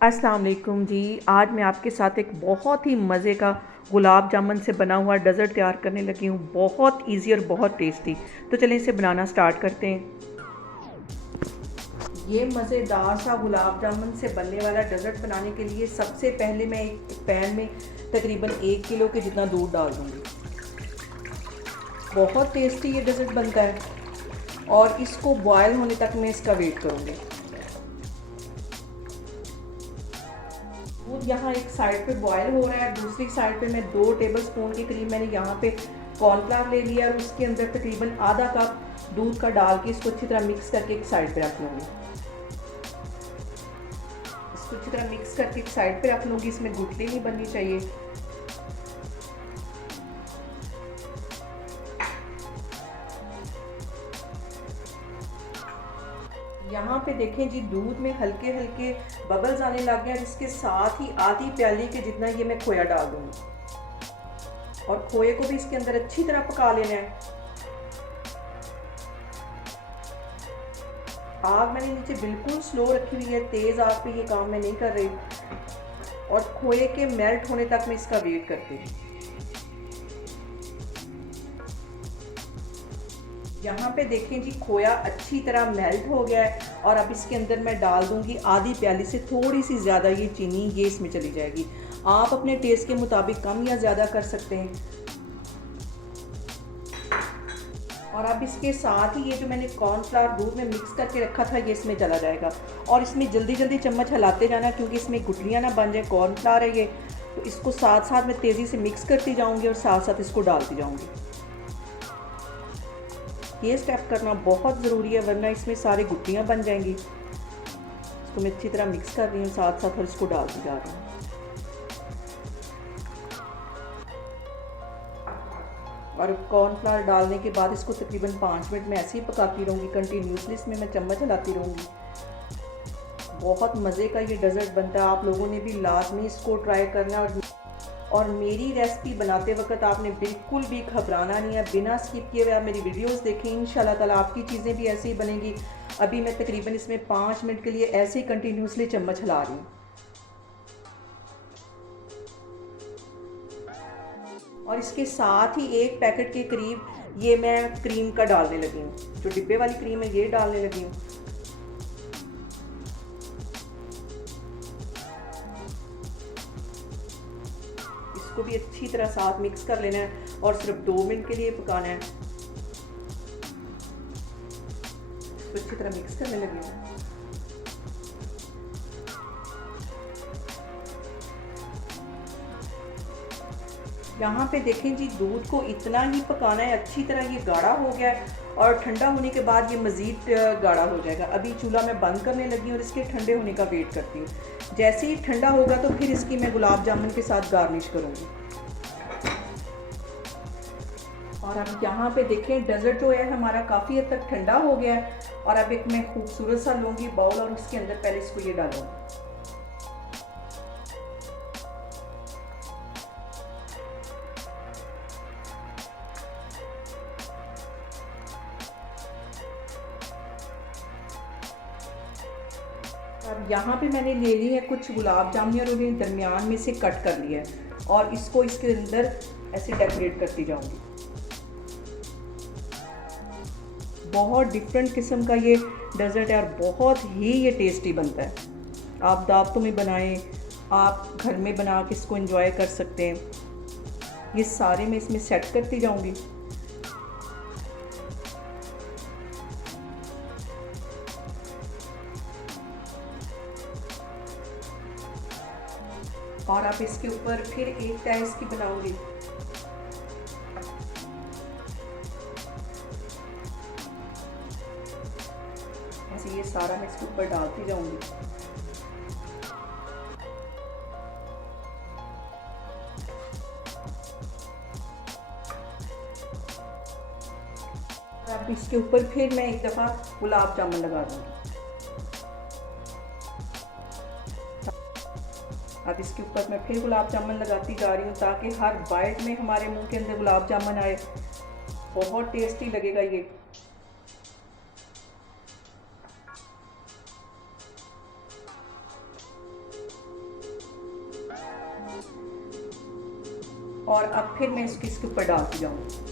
अस्सलाम वालेकुम जी। आज मैं आपके साथ एक बहुत ही मज़े का गुलाब जामुन से बना हुआ डेज़र्ट तैयार करने लगी हूँ। बहुत ईज़ी और बहुत टेस्टी। तो चलिए इसे बनाना स्टार्ट करते हैं। ये मज़ेदार सा गुलाब जामुन से बनने वाला डेज़र्ट बनाने के लिए सबसे पहले मैं एक पैन में तकरीबन 1 किलो के जितना दूध डाल दूँगी। बहुत टेस्टी ये डेज़र्ट बनता है और इसको बॉयल होने तक मैं इसका वेट करूँगी। दूध यहाँ एक साइड पे बॉयल हो रहा है, दूसरी साइड पे मैं 2 टेबलस्पून के करीब मैंने यहाँ पे कॉर्नफ्लावर ले लिया और उसके अंदर तकरीबन आधा कप दूध का डाल के इसको अच्छी तरह मिक्स करके एक साइड पे रख लूँगी। इसको अच्छी तरह मिक्स करके एक साइड पे रख लूँगी। इसमें गुठली नहीं बननी चाहिए। यहाँ पे देखें जी, दूध में हल्के हल्के बबल्स आने लग गए हैं। इसके साथ ही आधी प्याली के जितना ये मैं खोया डाल दूँगी और खोए को भी इसके अंदर अच्छी तरह पका लेना है। आग मैंने नीचे बिल्कुल स्लो रखी हुई है, तेज़ आग पे ये काम मैं नहीं कर रही और खोए के मेल्ट होने तक मैं इसका वेट करती हूँ। यहाँ पे देखें जी, खोया अच्छी तरह मेल्ट हो गया है और अब इसके अंदर मैं डाल दूँगी आधी प्याली से थोड़ी सी ज़्यादा ये चीनी, ये इसमें चली जाएगी। आप अपने टेस्ट के मुताबिक कम या ज़्यादा कर सकते हैं। और अब इसके साथ ही ये जो मैंने कॉर्नफ्लावर दूध में मिक्स करके रखा था ये इसमें चला जाएगा और इसमें जल्दी जल्दी चम्मच हिलाते जाना क्योंकि इसमें गुठलियाँ ना बन जाए। कॉर्नफ्लावर है ये, तो इसको साथ साथ मैं तेज़ी से मिक्स करती जाऊँगी और साथ साथ इसको डालती जाऊँगी। ये स्टेप करना बहुत ज़रूरी है वरना इसमें सारी गुठलियाँ बन जाएंगी। इसको मैं अच्छी तरह मिक्स कर रही हूँ साथ साथ और इसको डालती जा रही हूँ। और कॉर्नफ्लावर डालने के बाद इसको तकरीबन 5 मिनट में ऐसे ही पकाती रहूँगी कंटिन्यूसली। इसमें मैं चम्मच हिलाती रहूँगी। बहुत मज़े का ये डेज़र्ट बनता है। आप लोगों ने भी लाजमी इसको ट्राई करना और मेरी रेसिपी बनाते वक्त आपने बिल्कुल भी घबराना नहीं है। बिना स्किप किए हुए आप मेरी वीडियोस देखें, इंशाल्लाह ताला आपकी चीज़ें भी ऐसे ही बनेंगी। अभी मैं तकरीबन इसमें 5 मिनट के लिए ऐसे ही कंटिन्यूसली चम्मच हिला रही हूँ और इसके साथ ही 1 पैकेट के करीब ये मैं क्रीम का डालने लगी हूँ। जो डिब्बे वाली क्रीम है ये डालने लगी हूँ। इसको भी अच्छी तरह साथ मिक्स कर लेना है और सिर्फ 2 मिनट के लिए पकाना है। इसको अच्छी तरह मिक्स करने लगी हूँ। यहाँ पे देखें जी, दूध को इतना ही पकाना है, अच्छी तरह ये गाढ़ा हो गया है और ठंडा होने के बाद ये मज़ीद गाढ़ा हो जाएगा। अभी चूल्हा मैं बंद करने लगी हूँ और इसके ठंडे होने का वेट करती हूँ। जैसे ही ठंडा होगा तो फिर इसकी मैं गुलाब जामुन के साथ गार्निश करूँगी। और अब यहाँ पे देखें, डेज़र्ट जो है हमारा काफ़ी हद तक ठंडा हो गया है और अब एक मैं खूबसूरत सा लूँगी बाउल और उसके अंदर पहले इसको ये डालूँगी। अब यहाँ पे मैंने ले ली है कुछ गुलाब जामुन और उन्हें दरमियान में से कट कर लिया है और इसको इसके अंदर ऐसे डेकोरेट करती जाऊँगी। बहुत डिफरेंट किस्म का ये डेज़र्ट है और बहुत ही ये टेस्टी बनता है। आप दावतों में बनाएं, आप घर में बना के इसको एंजॉय कर सकते हैं। ये सारे मैं इसमें सेट करती जाऊँगी। और आप इसके ऊपर फिर एक टाइम इसकी बनाऊंगी। ऐसे ये सारा मैं इसके ऊपर डालती जाऊंगी। अब इसके ऊपर फिर मैं एक दफ़ा गुलाब जामुन लगा दूंगी। अब इसके ऊपर मैं फिर गुलाब जामुन लगाती जा रही हूँ ताकि हर बाइट में हमारे मुंह के अंदर गुलाब जामुन आए। बहुत टेस्टी लगेगा ये। और अब फिर मैं इसके ऊपर डालती जाऊँगी।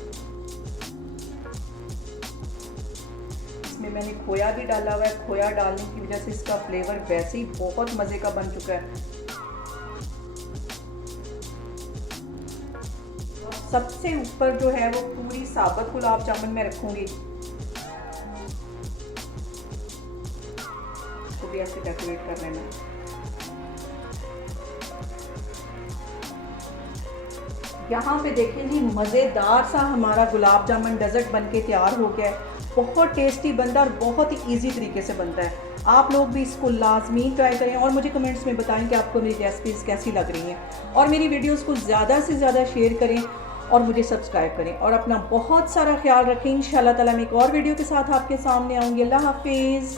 इसमें मैंने खोया भी डाला हुआ है। खोया डालने की वजह से इसका फ्लेवर वैसे ही बहुत मज़े का बन चुका है। सबसे ऊपर जो है वो पूरी साबुत गुलाब जामुन में रखूँगी। इसको भी ऐसे डेकोरेट कर लेना। यहाँ पे देखें जी, मज़ेदार सा हमारा गुलाब जामुन डेजर्ट बनके तैयार हो गया है। बहुत टेस्टी बनता है और बहुत ही इजी तरीके से बनता है। आप लोग भी इसको लाजमी ट्राई करें और मुझे कमेंट्स में बताएं कि आपको मेरी रेसिपीज़ कैसी लग रही हैं। और मेरी वीडियोस को ज़्यादा से ज़्यादा शेयर करें और मुझे सब्सक्राइब करें और अपना बहुत सारा ख्याल रखें। इंशाल्लाह ताला मैं एक और वीडियो के साथ आपके सामने आऊँगी। अल्लाह हाफिज़।